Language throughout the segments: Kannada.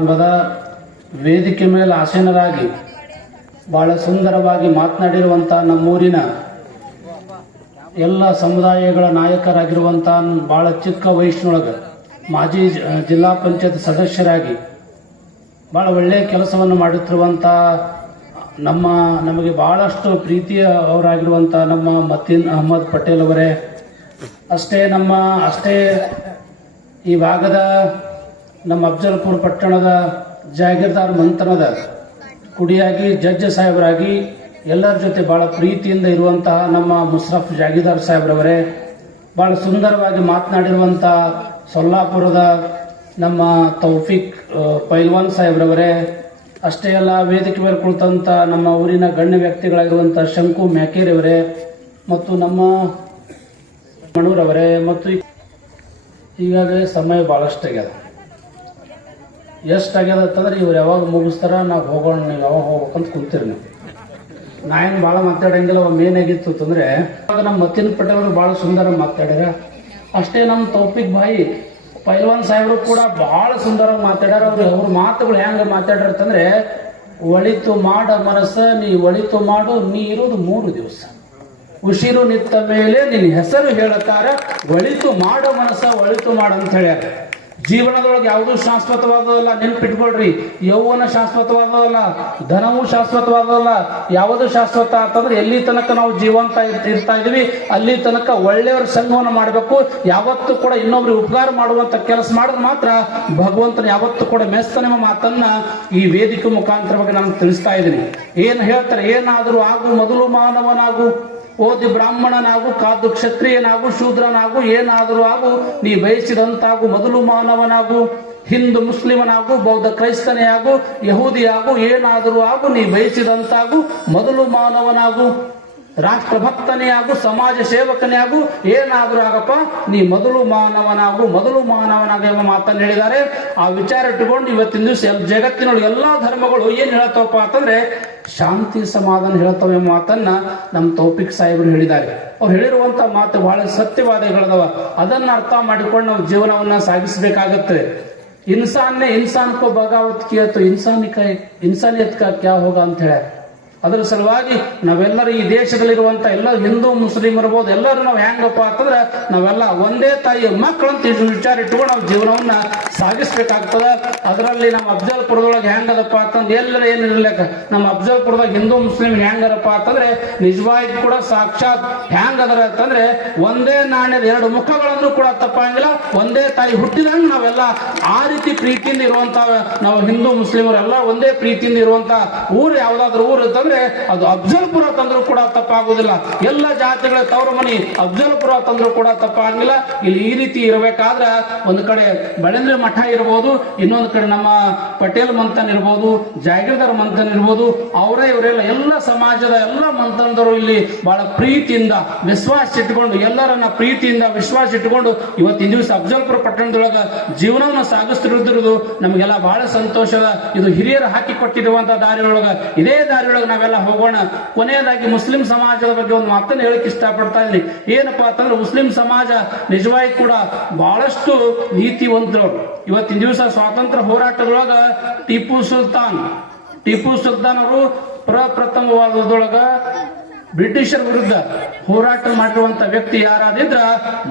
ಸಮಾರಂಭದ ವೇದಿಕೆ ಮೇಲೆ ಆಸೀನರಾಗಿ ಬಹಳ ಸುಂದರವಾಗಿ ಮಾತನಾಡಿರುವಂಥ ನಮ್ಮೂರಿನ ಎಲ್ಲ ಸಮುದಾಯಗಳ ನಾಯಕರಾಗಿರುವಂಥ ಬಹಳ ಚಿಕ್ಕ ವಯಸ್ಸಿನೊಳಗೆ ಮಾಜಿ ಜಿಲ್ಲಾ ಪಂಚಾಯತ್ ಸದಸ್ಯರಾಗಿ ಬಹಳ ಒಳ್ಳೆಯ ಕೆಲಸವನ್ನು ಮಾಡುತ್ತಿರುವಂಥ ನಮ್ಮ, ನಮಗೆ ಬಹಳಷ್ಟು ಪ್ರೀತಿಯ ಅವರಾಗಿರುವಂಥ ನಮ್ಮ ಮತೀನ್ ಅಹಮದ್ ಪಟೇಲ್ ಅವರೇ. ಅಷ್ಟೇ ನಮ್ಮ, ಅಷ್ಟೇ ಈ ಭಾಗದ ನಮ್ಮ ಅಫ್ಜಲ್ಪುರ ಪಟ್ಟಣದ ಜಾಗೀರ್ದಾರ್ ಮಂಥನದ ಕುಡಿಯಾಗಿ ಜಡ್ಜ್ ಸಾಹೇಬರಾಗಿ ಎಲ್ಲರ ಜೊತೆ ಬಹಳ ಪ್ರೀತಿಯಿಂದ ಇರುವಂತಹ ನಮ್ಮ ಮುಸ್ರಫ್ ಜಾಗೀರ್ದಾರ್ ಸಾಹೇಬ್ರವರೇ, ಬಹಳ ಸುಂದರವಾಗಿ ಮಾತನಾಡಿರುವಂಥ ಸೊಲ್ಲಾಪುರದ ನಮ್ಮ ತೌಫಿಕ್ ಪೈಲ್ವಾನ್ ಸಾಹೇಬ್ರವರೇ, ಅಷ್ಟೇ ಅಲ್ಲ ವೇದಿಕೆ ಮೇಲೆ ಕುಳಿತಂತ ನಮ್ಮ ಊರಿನ ಗಣ್ಯ ವ್ಯಕ್ತಿಗಳಾಗಿರುವಂಥ ಶಂಕು ಮ್ಯಾಕೇರಿಯವರೇ ಮತ್ತು ನಮ್ಮ ಮಣೂರವರೇ ಮತ್ತು ಈಗಾಗಲೇ ಸಮಯ ಭಾಳಷ್ಟು ಆಗ್ಯದ ಎಷ್ಟು ಆಗ್ಯದ ಅಂತಂದ್ರೆ ಇವ್ರು ಯಾವಾಗ ಮುಗಿಸ್ತಾರ ನಾವು ಹೋಗೋಣ, ನೀವು ಯಾವಾಗ ಹೋಗ್ಬೇಕಂತ ಕುಂತೀರಿ ನೀವು. ನಾ ಏನು ಭಾಳ ಮಾತಾಡಂಗಿಲ್ಲ ಮೇನ್ ಆಗಿತ್ತು ಅಂತಂದ್ರೆ ಅವಾಗ ನಮ್ಮ ಮತ್ತಿನ ಪಟೇಲರು ಭಾಳ ಸುಂದರ ಮಾತಾಡ್ಯಾರ. ಅಷ್ಟೇ ನಮ್ಮ ತೌಪಿಕ್ ಬಾಯಿ, ಪೈಲ್ವಾನ್ ಸಾಹೇಬರು ಕೂಡ ಬಹಳ ಸುಂದರವಾಗಿ ಮಾತಾಡ್ಯಾರ. ಅವ್ರು ಅವ್ರ ಮಾತುಗಳು ಹೆಂಗೆ ಮಾತಾಡ್ಯಾರ ಅಂತಂದ್ರೆ, ಒಳಿತು ಮಾಡ ಮನಸ್ಸ, ನೀ ಒಳಿತು ಮಾಡು, ನೀ ಇರೋದು ಮೂರು ದಿವಸ. ಉಸಿರು ನಿತ್ತ ಮೇಲೆ ನಿನ್ನ ಹೆಸರು ಹೇಳುತ್ತಾರೆ, ಒಳಿತು ಮಾಡ ಮನಸ್ಸ, ಒಳಿತು ಮಾಡು ಅಂತ ಹೇಳ್ಯಾರ. ಜೀವನದೊಳಗೆ ಯಾವುದೂ ಶಾಶ್ವತವಾದದಲ್ಲ, ನೆನ್ಪಿಟ್ಕೊಳ್ರಿ. ಯೌವನ ಶಾಶ್ವತವಾದದಲ್ಲ, ಧನವೂ ಶಾಶ್ವತವಾದದಲ್ಲ, ಯಾವುದು ಶಾಶ್ವತ ಅಂತಂದ್ರೆ ಎಲ್ಲಿ ತನಕ ನಾವು ಜೀವಂತ ಇರ್ತಾ ಇದೀವಿ ಅಲ್ಲಿ ತನಕ ಒಳ್ಳೆಯವರ ಸಂಘವನ್ನು ಮಾಡಬೇಕು. ಯಾವತ್ತು ಕೂಡ ಇನ್ನೊಬ್ರಿಗೆ ಉಪಕಾರ ಮಾಡುವಂತ ಕೆಲಸ ಮಾಡಿದ್ರೆ ಮಾತ್ರ ಭಗವಂತನ ಯಾವತ್ತು ಕೂಡ ಮೆಸ್ತನ ಎಂಬ ಮಾತನ್ನ ಈ ವೇದಿಕೆ ಮುಖಾಂತರವಾಗಿ ನಾನು ತಿಳಿಸ್ತಾ ಇದ್ದೀನಿ. ಏನ್ ಹೇಳ್ತಾರೆ? ಏನಾದರೂ ಆಗು, ಮೊದಲು ಮಾನವನಾಗು. ಓದಿ ಬ್ರಾಹ್ಮಣನಾಗು, ಕಾದು ಕ್ಷತ್ರಿಯನಾಗು, ಶೂದ್ರನಾಗು, ಏನಾದರೂ ಆಗು, ನೀ ಬಯಸಿದಂತಾಗು, ಮೊದಲು ಮಾನವನಾಗು, ಹಿಂದೂ ಮುಸ್ಲಿಮನಾಗು, ಬೌದ್ಧ ಕ್ರೈಸ್ತನೇ ಆಗು ಯಹೂದಿಯಾಗು ಏನಾದರೂ ಆಗು, ನೀ ಬಯಸಿದಂತಾಗು, ಮೊದಲು ಮಾನವನಾಗು. ರಾಷ್ಟ್ರಭಕ್ತನೇ ಆಗು, ಸಮಾಜ ಸೇವಕನೇ ಆಗು, ಏನಾದರೂ ಆಗಪ್ಪ, ನೀ ಮೊದಲು ಮಾನವನಾಗು, ಮೊದಲು ಮಾನವನಾಗ ಎಂಬ ಮಾತನ್ನು ಹೇಳಿದ್ದಾರೆ. ಆ ವಿಚಾರ ಇಟ್ಟುಕೊಂಡು ಇವತ್ತಿನ ದಿವಸ ಜಗತ್ತಿನೊಳಗೆ ಎಲ್ಲಾ ಧರ್ಮಗಳು ಏನ್ ಹೇಳತ್ತಪ್ಪ ಅಂತಂದ್ರೆ ಶಾಂತಿ ಸಮಾಧಾನ ಹೇಳ್ತವೆ ಎಂಬ ಮಾತನ್ನ ನಮ್ಮ ತೌಪಿಕ್ ಸಾಹೇಬರು ಹೇಳಿದ್ದಾರೆ. ಅವ್ರು ಹೇಳಿರುವಂತ ಮಾತು ಬಹಳ ಸತ್ಯವಾದಗಳದವ. ಅದನ್ನ ಅರ್ಥ ಮಾಡಿಕೊಂಡು ನಾವು ಜೀವನವನ್ನ ಸಾಗಿಸಬೇಕಾಗತ್ತೆ. ಇನ್ಸಾನ್ನೇ ಇನ್ಸಾನ್ ಕೋ ಬಗಾವತ್ ಕಿಯತ್ತು ಇನ್ಸಾನಿಕ ಇನ್ಸಾನಿಯತ್ ಕ್ಯಾ ಹೋಗ ಅಂತ ಹೇಳ್ಯಾರ. ಅದರ ಸಲುವಾಗಿ ನಾವೆಲ್ಲರೂ ಈ ದೇಶದಲ್ಲಿರುವಂತ ಎಲ್ಲ ಹಿಂದೂ ಮುಸ್ಲಿಂ ಇರ್ಬೋದು, ಎಲ್ಲರೂ ನಾವು ಹೆಂಗಪ್ಪ ಅಂತಂದ್ರೆ ನಾವೆಲ್ಲ ಒಂದೇ ತಾಯಿಯ ಮಕ್ಕಳಂತ ಇದು ವಿಚಾರ ಇಟ್ಕೊಂಡು ನಾವು ಜೀವನವನ್ನ ಸಾಗಿಸ್ಬೇಕಾಗ್ತದ. ಅದರಲ್ಲಿ ನಮ್ಮ ಅಫ್ಜಲ್ಪುರದೊಳಗೆ ಹೆಂಗದಪ್ಪ ಅಂತಂದ್ರೆ ಎಲ್ಲರ ಏನಿರ್ಲಿಕ್ಕ ನಮ್ಮ ಅಫ್ಜಲ್ಪುರದಾಗ ಹಿಂದೂ ಮುಸ್ಲಿಂ ಹೆಂಗರಪ್ಪ ಅಂತಂದ್ರೆ ನಿಜವಾಗಿ ಕೂಡ ಸಾಕ್ಷಾತ್ ಹೆಂಗದರ ಅಂತಂದ್ರೆ ಒಂದೇ ನಾಣ್ಯದ ಎರಡು ಮುಖಗಳನ್ನು ಕೂಡ ತಪ್ಪಂಗಿಲ್ಲ ಒಂದೇ ತಾಯಿ ಹುಟ್ಟಿದಂಗೆ ನಾವೆಲ್ಲ ಆ ರೀತಿ ಪ್ರೀತಿಯಿಂದ ಇರುವಂತ ನಾವು ಹಿಂದೂ ಮುಸ್ಲಿಮರೆಲ್ಲ ಒಂದೇ ಪ್ರೀತಿಯಿಂದ ಇರುವಂತ ಊರು ಯಾವ್ದಾದ್ರು ಊರು ಅದು ಅಫ್ಜಲ್ಪುರ ತಂದ್ರು ಕೂಡ ತಪ್ಪಾಗುದಿಲ್ಲ ಎಲ್ಲ ಜಾತಿಗಳ ತವರ ಮನಿ ಅಫ್ಜಲ್ಪುರ ತಂದ್ರು ಕೂಡ ತಪ್ಪಾಗಿಲ್ಲ ಇಲ್ಲಿ ಈ ರೀತಿ ಇರಬೇಕಾದ್ರೆ ಒಂದು ಕಡೆ ಬಳೆಂದ್ರ ಮಠ ಇರ್ಬೋದು, ಇನ್ನೊಂದು ಕಡೆ ನಮ್ಮ ಪಟೇಲ್ ಮಂಥನ್ ಇರ್ಬೋದು ಜಾಗೀರ್ದಾರ್ ಮಂಥನ್ ಇರ್ಬೋದು, ಅವರೇ ಇವರೆಲ್ಲ ಎಲ್ಲ ಸಮಾಜದ ಎಲ್ಲ ಮಂಥನದವರು ಇಲ್ಲಿ ಬಹಳ ಪ್ರೀತಿಯಿಂದ ವಿಶ್ವಾಸ ಇಟ್ಕೊಂಡು ಎಲ್ಲರನ್ನ ಪ್ರೀತಿಯಿಂದ ವಿಶ್ವಾಸ ಇಟ್ಟುಕೊಂಡು ಇವತ್ತಿನ ದಿವಸ ಅಫ್ಜಲ್ಪುರ ಪಟ್ಟಣದೊಳಗ ಜೀವನವನ್ನು ಸಾಗಿಸ್ತಿರುವುದು ನಮಗೆಲ್ಲ ಬಹಳ ಸಂತೋಷದ, ಇದು ಹಿರಿಯರು ಹಾಕಿ ಕೊಟ್ಟಿರುವಂತಹ ದಾರಿಯೊಳಗ, ಇದೇ ದಾರಿಯೊಳಗೆ ನಾವೆಲ್ಲ ಹೋಗೋಣ. ಕೊನೆಯದಾಗಿ ಮುಸ್ಲಿಂ ಸಮಾಜದ ಬಗ್ಗೆ ಒಂದು ಮಾತನ್ನು ಹೇಳಕ್ ಇಷ್ಟಪಡ್ತಾ ಇದ್ದೀನಿ. ಏನಪ್ಪಾ ಅಂತಂದ್ರೆ ಮುಸ್ಲಿಂ ಸಮಾಜ ನಿಜವಾಗಿ ಕೂಡ ಬಹಳಷ್ಟು ನೀತಿವಂತರು. ಇವತ್ತಿನ ದಿವಸ ಸ್ವಾತಂತ್ರ್ಯ ಹೋರಾಟದೊಳಗ ಟಿಪ್ಪು ಸುಲ್ತಾನ್. ಟಿಪ್ಪು ಸುಲ್ತಾನ್ ಅವರು ಪ್ರಪ್ರಥಮವಾದದೊಳಗ ಬ್ರಿಟಿಷರ ವಿರುದ್ಧ ಹೋರಾಟ ಮಾಡಿರುವಂತ ವ್ಯಕ್ತಿ ಯಾರಾದಿದ್ರ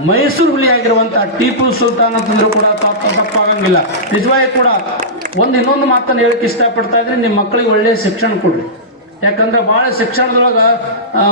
ಮೈಸೂರು ಹುಲಿ ಆಗಿರುವಂತ ಟಿಪ್ಪು ಸುಲ್ತಾನ್ ಅಂತಂದ್ರೂ ಕೂಡ ತಪ್ಪ- ತಪ್ಪಾಗಂಗಿಲ್ಲ. ನಿಜವಾಗಿ ಕೂಡ ಒಂದ್ ಇನ್ನೊಂದು ಮಾತನ್ನು ಹೇಳಕ್ ಇಷ್ಟಪಡ್ತಾ ಇದ್ರೆ ನಿಮ್ಮ ಮಕ್ಕಳಿಗೆ ಒಳ್ಳೆಯ ಶಿಕ್ಷಣ ಕೊಡ್ರಿ. ಯಾಕಂದ್ರೆ ಬಹಳ ಶಿಕ್ಷಣದೊಳಗ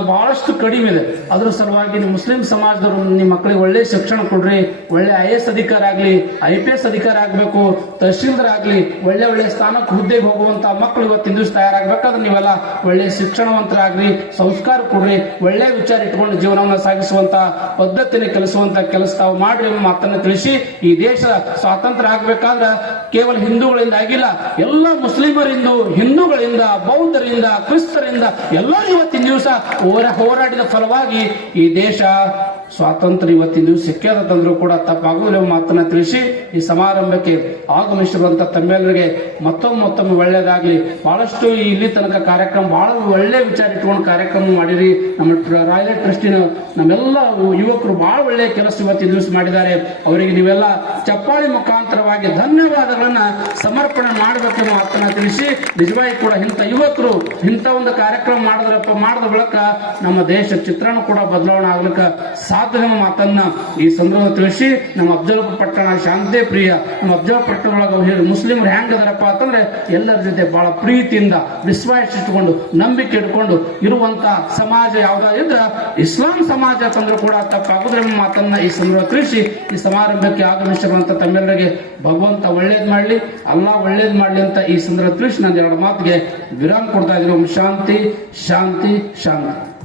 ಬಹಳಷ್ಟು ಕಡಿಮೆ ಇದೆ. ಅದ್ರ ಸಲುವಾಗಿ ನೀವು ಮುಸ್ಲಿಂ ಸಮಾಜದವರು ನಿಮ್ಮ ಮಕ್ಕಳಿಗೆ ಒಳ್ಳೆ ಶಿಕ್ಷಣ ಕೊಡ್ರಿ, ಒಳ್ಳೆ ಐ ಎಸ್ ಅಧಿಕಾರ ಆಗ್ಲಿ ಐ ಪಿ ಎಸ್ ಅಧಿಕಾರ ಆಗ್ಬೇಕು, ತಹಶೀಲ್ದಾರ್ ಆಗ್ಲಿ, ಒಳ್ಳೆ ಒಳ್ಳೆ ಸ್ಥಾನಕ್ಕೆ ಹುದ್ದೆಗೆ ಹೋಗುವಂತ ಮಕ್ಕಳು ಇವತ್ತಿನ ದಿವಸ ತಯಾರಾಗಬೇಕಾದ್ರೆ ನೀವೆಲ್ಲ ಒಳ್ಳೆ ಶಿಕ್ಷಣವಂತರಾಗ್ರಿ, ಸಂಸ್ಕಾರ ಕೊಡ್ರಿ, ಒಳ್ಳೆ ವಿಚಾರ ಇಟ್ಕೊಂಡು ಜೀವನವನ್ನ ಸಾಗಿಸುವಂತ ಪದ್ಧತಿನ ಕಲಿಸುವಂತ ಕೆಲಸ ತಾವು ಮಾಡ್ರಿ ಮಾತನ್ನ ತಿಳಿಸಿ, ಈ ದೇಶ ಸ್ವಾತಂತ್ರ್ಯ ಆಗ್ಬೇಕಾದ್ರೆ ಕೇವಲ ಹಿಂದೂಗಳಿಂದ ಆಗಿಲ್ಲ, ಎಲ್ಲ ಮುಸ್ಲಿಮರಿಂದ, ಹಿಂದೂಗಳಿಂದ, ಬೌದ್ಧರಿಂದ ಕ್ರಿಸ್ತರಿಂದ ಎಲ್ಲರೂ ಇವತ್ತಿನ ದಿವಸ ಹೋರಾ ಹೋರಾಡಿದ ಫಲವಾಗಿ ಈ ದೇಶ ಸ್ವಾತಂತ್ರ್ಯ ಇವತ್ತಿನ ದಿವಸ ಸಿಕ್ಕದಂದ್ರೂ ಕೂಡ ತಪ್ಪಾಗುವುದಿಲ್ಲ ಮಾತನ್ನ ತಿಳಿಸಿ ಈ ಸಮಾರಂಭಕ್ಕೆ ಆಗಮಿಸಿರುವಂತ ತಮ್ಮೆಲ್ಲರಿಗೆ ಮತ್ತೊಮ್ಮೆ ಮತ್ತೊಮ್ಮೆ ಒಳ್ಳೆಯದಾಗಲಿ. ಬಹಳಷ್ಟು ಇಲ್ಲಿ ತನಕ ಕಾರ್ಯಕ್ರಮ ಬಹಳ ಒಳ್ಳೆ ವಿಚಾರ ಇಟ್ಕೊಂಡು ಕಾರ್ಯಕ್ರಮ ಮಾಡಿರಿ. ನಮ್ಮ ರಾಯಲ್ ಟ್ರಸ್ಟಿನ ನಮ್ಮೆಲ್ಲ ಯುವಕರು ಬಹಳ ಒಳ್ಳೆ ಕೆಲಸ ಇವತ್ತಿನ ದಿವಸ ಮಾಡಿದ್ದಾರೆ. ಅವರಿಗೆ ನೀವೆಲ್ಲ ಚಪ್ಪಾಳಿ ಮುಖಾಂತರವಾಗಿ ಧನ್ಯವಾದಗಳನ್ನ ಸಮರ್ಪಣೆ ಮಾಡಬೇಕೆಂಬ ಮಾತನ್ನ ತಿಳಿಸಿ, ನಿಜವಾಗಿ ಕೂಡ ಇಂಥ ಯುವಕರು ಇಂಥ ಒಂದು ಕಾರ್ಯಕ್ರಮ ಮಾಡಿದ್ರಪ್ಪ, ಮಾಡಿದ ಬಳಕ ನಮ್ಮ ದೇಶ ಚಿತ್ರಣ ಕೂಡ ಬದಲಾವಣೆ ಆಗ್ಲಿಕ್ಕೆ ಎಂಬ ಮಾತನ್ನ ಈ ಸಂದರ್ಭ ತಿಳಿಸಿ, ನಮ್ಮ ಅಬ್ಜಲ್ ಪಟ್ಟಣ ಶಾಂತಿ ಪ್ರಿಯ. ನಮ್ಮ ಅಬ್ಜಲ್ ಪಟ್ಟಣದೊಳಗೆ ಮುಸ್ಲಿಮರು ಹೆಂಗ್ ಅದರಪ್ಪ? ಅಂತಂದ್ರೆ, ಎಲ್ಲರ ಜೊತೆ ಬಹಳ ಪ್ರೀತಿಯಿಂದ ವಿಶ್ವಾಸ ಇಟ್ಟುಕೊಂಡು ನಂಬಿಕೆ ಇಟ್ಕೊಂಡು ಇರುವಂತ ಸಮಾಜ ಯಾವ್ದಾದ್ರೆ ಇಸ್ಲಾಂ ಸಮಾಜ ತಂದ್ರೂ ಕೂಡ ತಪ್ಪಾಗುದ್ರ ನಮ್ಮ ಮಾತನ್ನ ಈ ಸಂದರ್ಭ ತಿಳಿಸಿ. ಈ ಸಮಾರಂಭಕ್ಕೆ ಆಗಮಿಸಿರುವಂತ ತಮ್ಮೆಲ್ಲರಿಗೆ ಭಗವಂತ ಒಳ್ಳೇದ್ ಮಾಡ್ಲಿ ಅಲ್ಲ ಒಳ್ಳೇದ್ ಮಾಡ್ಲಿ ಅಂತ ಈ ಸಂದರ್ಭ ತಿಳಿಸಿ ನಾನು ಎರಡು ಮಾತಿಗೆ ವಿರಾಮ ಕೊಡ್ತಾ ಇದ್ದೀನಿ. ಶಾಂತಿ ಶಾಂತಿ ಶಾಂತಿ.